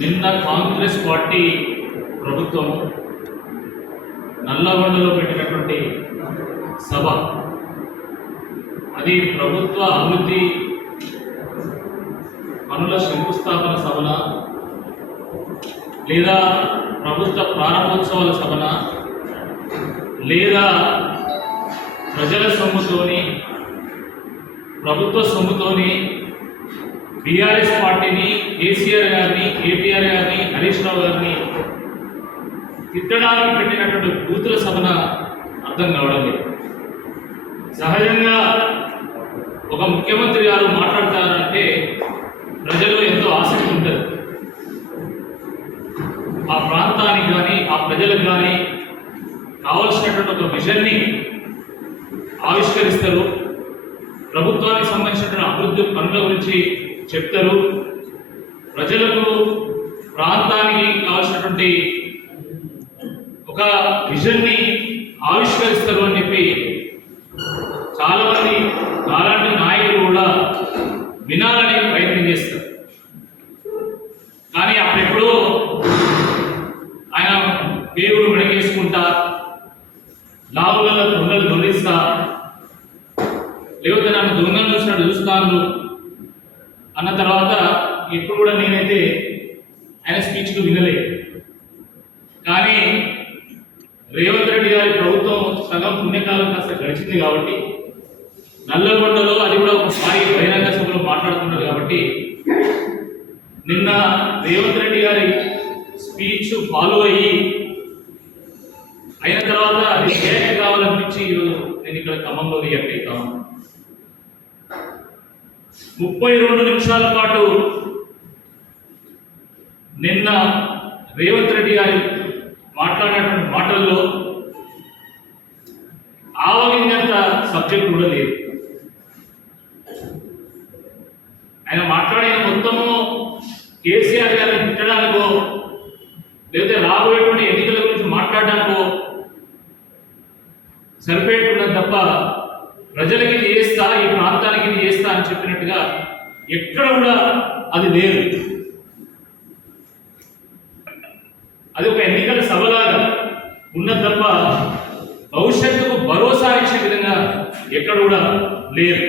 నిన్న కాంగ్రెస్ పార్టీ ప్రభుత్వం నల్లగొండలో పెట్టినటువంటి సభ అది ప్రభుత్వ అభివృద్ధి పనుల శంకుస్థాపన సభన లేదా ప్రభుత్వ ప్రారంభోత్సవాల సభన లేదా ప్రజల సొమ్ముతోని ప్రభుత్వ సొమ్ముతోని బీఆర్ఎస్ పార్టీని కేసీఆర్ గారిని కేటీఆర్ గారిని హరీష్ రావు గారిని తిట్టడానికి పెట్టినటువంటి బూతుల సభన అర్థం కావడం లేదు. సహజంగా ఒక ముఖ్యమంత్రి గారు మాట్లాడతారంటే ప్రజలు ఎంతో ఆసక్తి ఉంటుంది. ఆ ప్రాంతానికి కానీ ఆ ప్రజలకు కానీ కావలసినటువంటి ఒక విజన్ని ఆవిష్కరిస్తారు. ప్రభుత్వానికి సంబంధించినటువంటి అభివృద్ధి పనుల గురించి చెప్తారు. ప్రజలకు ప్రాంతానికి కావాల్సినటువంటి ఒక విజన్ని ఆవిష్కరిస్తారు అని చెప్పి చాలామంది అలాంటి నాయకులు కూడా వినాలని ప్రయత్నం చేస్తారు. కానీ అప్పుడెప్పుడో ఆయన దేవుడు వెనకేసుకుంటా, లాభులలో దొంగలు దొరిస్తా, లేకపోతే నన్ను దొంగలు చూసినట్టు చూస్తాను అన్న తర్వాత ఇప్పుడు కూడా నేనైతే ఆయన స్పీచ్కు వినలేదు. కానీ రేవంత్ రెడ్డి గారి ప్రభుత్వం సగం పుణ్యకాలం కాస్త గడిచింది కాబట్టి నల్లగొండలో అది కూడా ఒకసారి బహిరంగ సభలో మాట్లాడుతున్నారు కాబట్టి నిన్న రేవంత్ రెడ్డి గారి స్పీచ్ ఫాలో అయ్యి అయిన తర్వాత అది చేయక కావాలనిపించి ఈరోజు నేను ఇక్కడ ఖమ్మంలో రియాక్ట్ అవుతాను. 32 నిమిషాల పాటు నిన్న రేవంత్ రెడ్డి గారి మాట్లాడినటువంటి మాటల్లో ఆవగింజంత సబ్జెక్ట్ కూడా లేదు. ఆయన మాట్లాడిన మొత్తము కేసీఆర్ గారిని తిట్టడానికో లేకపోతే రాబోయేటువంటి ఎన్నికల గురించి మాట్లాడడానికో సరిపెట్టుకున్నది తప్ప ప్రజలకి ఇది చేస్తా, ఈ ప్రాంతానికి ఇది చేస్తా అని చెప్పినట్టుగా ఎక్కడ కూడా అది లేదు. అది ఒక ఎన్నికల సభలాగా ఉన్నది తప్ప భవిష్యత్తుకు భరోసా ఇచ్చే విధంగా ఎక్కడ కూడా లేదు.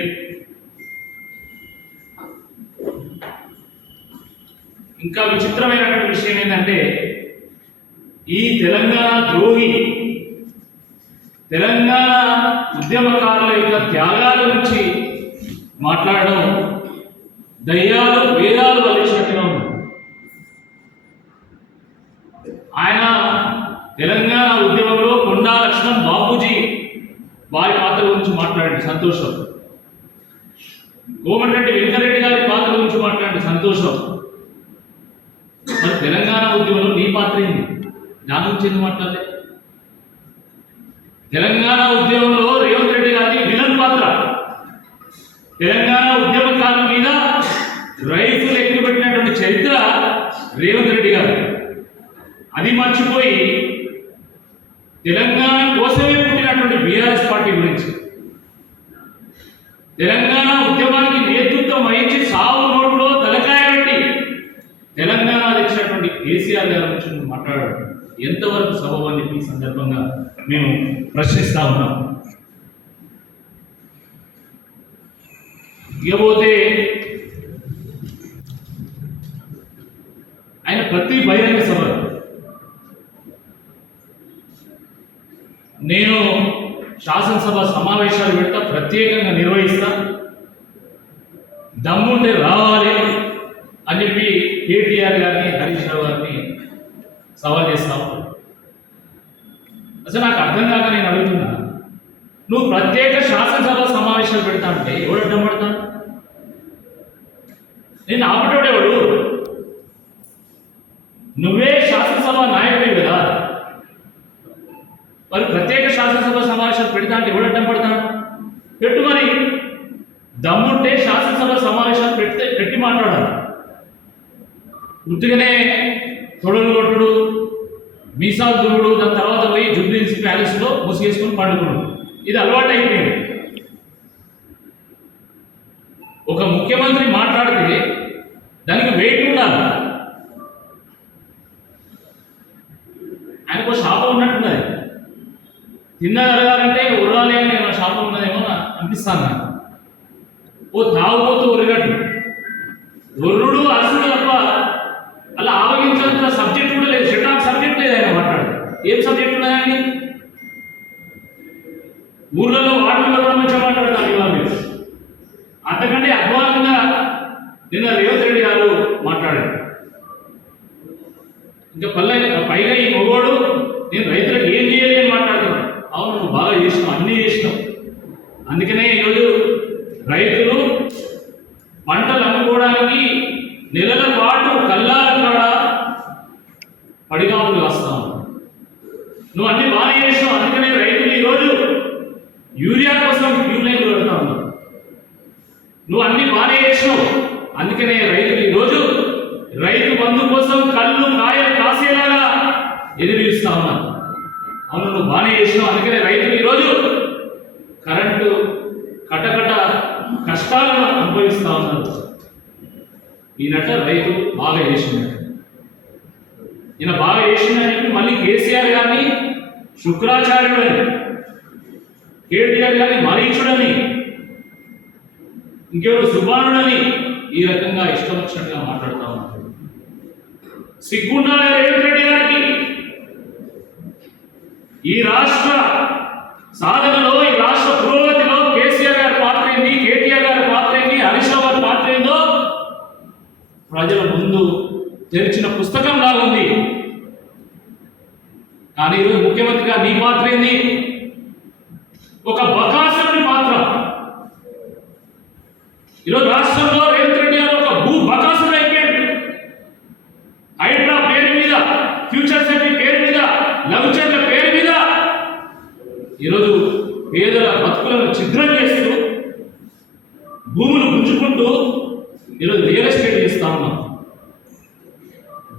ఇంకా విచిత్రమైనటువంటి విషయం ఏంటంటే ఈ తెలంగాణ ద్రోహి తెలంగాణ ఉద్యమకారుల యొక్క త్యాగాల గురించి మాట్లాడడం దయ్యాలు వేదాలు వలిచినట్టుగా ఉంది. ఆయన తెలంగాణ ఉద్యమంలో కొండా లక్ష్మణ్ బాపూజీ వారి పాత్ర గురించి మాట్లాడండి సంతోషం. కోమటిరెడ్డి వెంకటరెడ్డి గారి పాత్ర గురించి మాట్లాడండి సంతోషం. మరి తెలంగాణ ఉద్యమంలో నీ పాత్ర ఏంది? దాని గురించి ఎందుకు మాట్లాడలే? తెలంగాణ ఉద్యమంలో రేవంత్ రెడ్డి గారి విలన్ పాత్ర, తెలంగాణ ఉద్యమకారుల మీద రైఫులు ఎక్కుపెట్టినటువంటి చరిత్ర రేవంత్ రెడ్డి గారు. అది మర్చిపోయి తెలంగాణ కోసమే పుట్టినటువంటి బీఆర్ఎస్ పార్టీ గురించి, తెలంగాణ ఉద్యమానికి నేతృత్వం వహించి సావు నోట్లో తలకాయ పెట్టి తెలంగాణ తెచ్చినటువంటి కేసీఆర్ గారి గురించి మాట్లాడడం ఎంతవరకు సబబు అని ఈ సందర్భంగా మేము ప్రశ్నిస్తా ఉన్నాం. ఇకపోతే ఆయన ప్రతి బహిరంగ సభ నేను శాసనసభ సమావేశాలు పెడతా, ప్రత్యేకంగా నిర్వహిస్తా, దమ్ముంటే రావాలి అని చెప్పి కేటీఆర్ గారిని హరీష్ రావు గారిని సవాల్ చేస్తావు. అసలు నాకు అర్థం కాక నేను అడుగుతున్నా, నువ్వు ప్రత్యేక శాసనసభ సమావేశాలు పెడతా అంటే ఎవడు అడ్డం పడతాను? నేను ఆపటోడేవాడు, నువ్వే శాసనసభ నాయకుడివి కదా. మరి ప్రత్యేక శాసనసభ సమావేశాలు పెడతా అంటే ఎవడు అడ్డం పడతాను? పెట్టు. మరి దమ్ముంటే శాసనసభ సమావేశాలు పెట్టి మాట్లాడాలి. ఉట్టిగానే తొడలు కొట్టుడు, మీసాలు దువ్వుడు, దాని తర్వాత పోయి జూబ్లీహిల్స్ ప్యాలెస్లో ముసిగేసుకొని పండుకున్నాడు. ఇది అలవాటు అయిపోయింది. ఒక ముఖ్యమంత్రి మాట్లాడితే దానికి వెయిట్ ఉండాలి. ఆయనకు శాపం ఉన్నట్టున్నది. తిన్నదరగాలంటే ఉర్రాలి అని ఏమైనా శాపం ఉన్నదేమో అనిపిస్తాను నాకు. ఓ తాగుపోతూ ఉరిగట్టు ఒర్రుడు అరసుడు తప్ప అలా ఆవగించేంత సబ్జెక్ట్ కూడా లేదు. షెడ్ ఆఫ్ సబ్జెక్ట్ లేదు ఆయన మాట్లాడు. ఏం సబ్జెక్ట్ ఉన్నదండి? ఊర్లలో వార్డుల్లో కూడా మంచిగా మాట్లాడతారు ఇవాళ మీరు. అంతకంటే అధ్వానంగా నిన్న రేవంత్ రెడ్డి గారు మాట్లాడారు. ఇంకా పైగా ఈ మగవాడు నేను రైతులకు ఏం చేయాలి అని మాట్లాడుతున్నాడు. అవును, నువ్వు బాగా చేసినావు, అన్నీ చేసినావు. అందుకనే ఈరోజు రైతులు పంటలు అమ్ముకోవడానికి నెలల పాటు కల్లాల కాడ పడిగాములు వస్తావు. నువ్వు అన్ని బాగా చేసినావు. అందుకనే రైతులు ఈరోజు యూరియా కోసం క్యూ లైన్లు పెడతా ఉన్నావు. నువ్వు అన్ని బాగా చేసినావు. అందుకనే రైతులు ఈరోజు రైతు బంధు కోసం కళ్ళు కాయలు కాసేలాగా ఎదురు ఇస్తా ఉన్నారు. అవును, నువ్వు బాగానే చేసినావు. అందుకనే రైతులు ఈరోజు కరెంటు కటకట కష్టాలను అనుభవిస్తూ ఉన్నారు. ఈయనట రైతు బాగా చేసినట్టు, ఈయన బాగా చేసిందని చెప్పి మళ్ళీ కేసీఆర్ గారిని శుక్రాచార్యుడని, కేటీఆర్ గారిని మరీచుడని, ఇంకెవరు సుబానుడని ఈ రకంగా ఇష్టం వచ్చినట్టుగా మాట్లాడుతూ ఉన్నారు. సిగ్గుండాలి రేవంత్ రెడ్డి గారికి. ఈ రాష్ట్ర సాధనలో, ఈ రాష్ట్ర పురోగతిలో కేసీఆర్ గారి పాత్ర ఏంది, కేటీఆర్ గారి పాత్ర ఏంది, హరీష్ రావు గారి పాత్ర ఏందో ప్రజల ముందు తెరిచిన పుస్తకం లాగా ఉంది. కానీ ఈరోజు ముఖ్యమంత్రిగా నీ పాత్ర ఏంది? ఒక బకాసురుడి పాత్ర. ఈరోజు రాష్ట్రంలో రేవంత్ రెడ్డి గారు ఒక భూ బకాసురుడు అయిపోయాడు. హైడ్రా పేరు మీద, ఫ్యూచర్ సిటీ పేరు మీద, లఘుచర్ల పేరు మీద ఈరోజు పేదల బతుకులను ఛిద్రం చేస్తూ, భూములు గుంజుకుంటూ ఈరోజు రియల్ ఎస్టేట్ చేస్తా ఉన్నాం.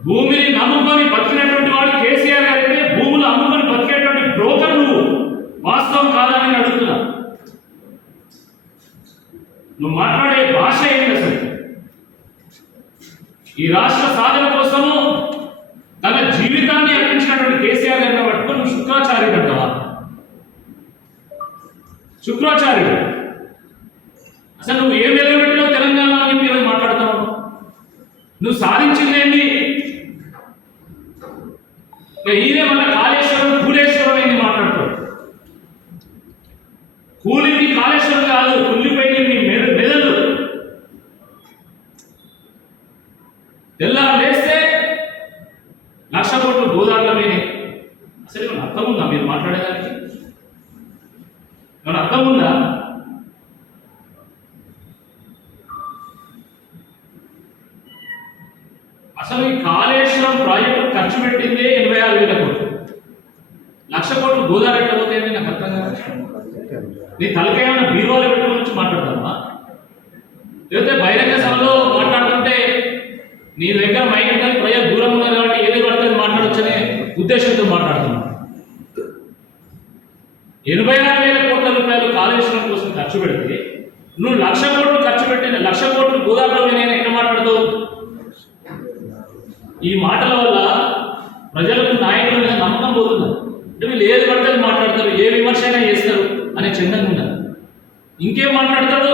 భూమిని నమ్ముకొని బతికినటువంటి వాడు కేసీఆర్ గారు అయితే, భూములు అమ్ముకొని బతికేటువంటి బ్రోకర్ నువ్వు. వాస్తవం కాదని అడుగుతున్నా. నువ్వు మాట్లాడే భాష ఏంటి అసలు? ఈ రాష్ట్ర సాధన కోసము తన జీవితాన్ని అర్పించినటువంటి కేసీఆర్ గారిని పట్టుకొని నువ్వు శుక్రాచార్యుడు అంటావా? శుక్రాచార్యుడు అసలు నువ్వు ఏం వెలువబెట్టినావు తెలంగాణ అని మీరు మాట్లాడుతావు? నువ్వు సాధించింది ఏంటి? ఈయనే మన కాళేశ్వరం కూలేశ్వరం ఏంటి మాట్లాడతావు? కూలింది కాళేశ్వరం కాదు, కుళ్ళిపోయింది మీ మెదడు. తెల్లారు లేస్తే 1,00,000 కోట్లు గోదావరిలో మీద. అసలు ఏమైనా అర్థం ఉందా మీరు మాట్లాడేదానికి? ఏమైనా అర్థం ఉందా? అసలు ఈ కాళేశ్వరం ప్రాజెక్టు ఖర్చు పెట్టిందే 86,000 కోట్లు. 1,00,000 కోట్లు గోదావరి ఎట్టబోతే నాకు అర్థం కాదు. నీ తలకాయ ఏమైనా బీరువాలో పెట్టుకుని నుంచి మాట్లాడతావా? లేకపోతే బహిరంగ సభలో మాట్లాడుతుంటే నీ దగ్గర మైక్ ఉంటుంది, ప్రజలు దూరం ఉన్నారు కాబట్టి ఏది పడుతుంది మాట్లాడొచ్చనే ఉద్దేశంతో మాట్లాడుతున్నావు. 86,000 కోట్ల రూపాయలు కాళేశ్వరం కోసం ఖర్చు పెడితే నువ్వు 1,00,000 కోట్లు ఖర్చు పెట్టిన 1,00,000 కోట్లు గోదావరిలో నేను ఎక్కడ మాట్లాడుతావు? ఈ మాటల వల్ల ప్రజలకు నాయకుల మీద నమ్మకం పోతున్నారు. అంటే వీళ్ళు ఏది పడితే మాట్లాడతారు, ఏ విమర్శ అయినా చేస్తారు అనే చందంగా ఉన్నారు. ఇంకేం మాట్లాడతాడు?